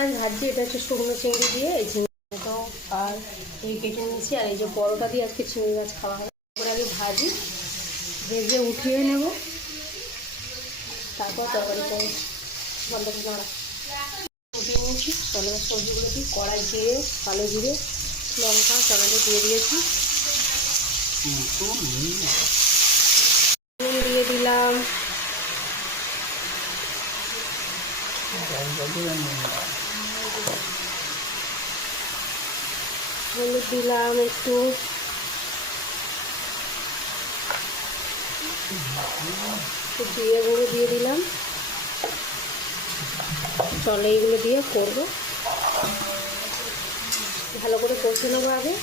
মাছ ভাজি, এটা হচ্ছে শুকনো চিংড়ি দিয়ে, এই ঝিঙে আর এই কেটে নিয়েছি। আর এই যে বড়টা দিয়ে আজকে চিংড়ি মাছ খাওয়া হবে। ওরা আগে ভাজি ভেজে উঠিয়ে নেব, তারপর তরকারি করে বন্ধ করে নাড়া উঠিয়ে নিয়েছি। চলো সবজিগুলো দিই, কড়াই জিরে, কালো জিরে, লঙ্কা, টমেটো দিয়ে দিয়েছি, দিয়ে দিলাম, হলুদ দিলাম একটু, জিরে গুঁড়ো দিয়ে দিলাম। চলো এইগুলো দিয়ে করবো, ভালো করে কষে নেবো। আগে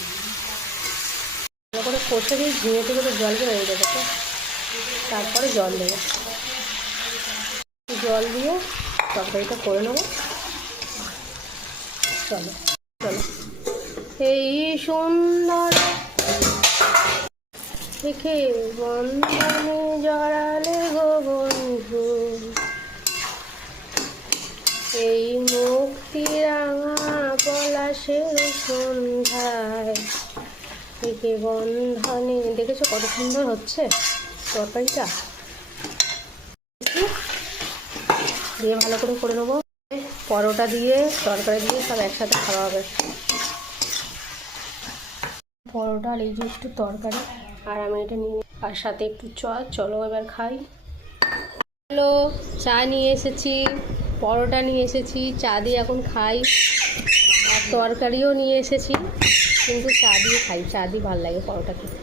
ভালো করে কষে দিয়ে ঝিঙে থেকে তো জল বেরোয় যাবে, তো তারপরে জল দেবো। জল দিয়ে তরকারিটা করে নেবো। চলো চলো, এই সুন্দর দেখে বন্ধনে জড়ালে গো বন্ধু, এই মুক্তি রাঙা পলাশের সন্ধ্যায় থেকে বন্ধনে। দেখেছো কত সুন্দর হচ্ছে তরকারিটা, দিয়ে ভালো করে নেবো। পরোটা দিয়ে তরকারি দিয়ে সব একসাথে খাওয়া হবে। পরোটা আর এই যে একটু তরকারি, আর আমি এটা নিয়ে আর সাথে একটু চলো এবার খাই। হ্যালো, চা নিয়ে এসেছি, পরোটা নিয়ে এসেছি, চা দিয়ে এখন খাই। আর তরকারিও নিয়ে এসেছি, কিন্তু চা দিয়ে খাই, চা দিয়ে ভালো লাগে পরোটা খেতে।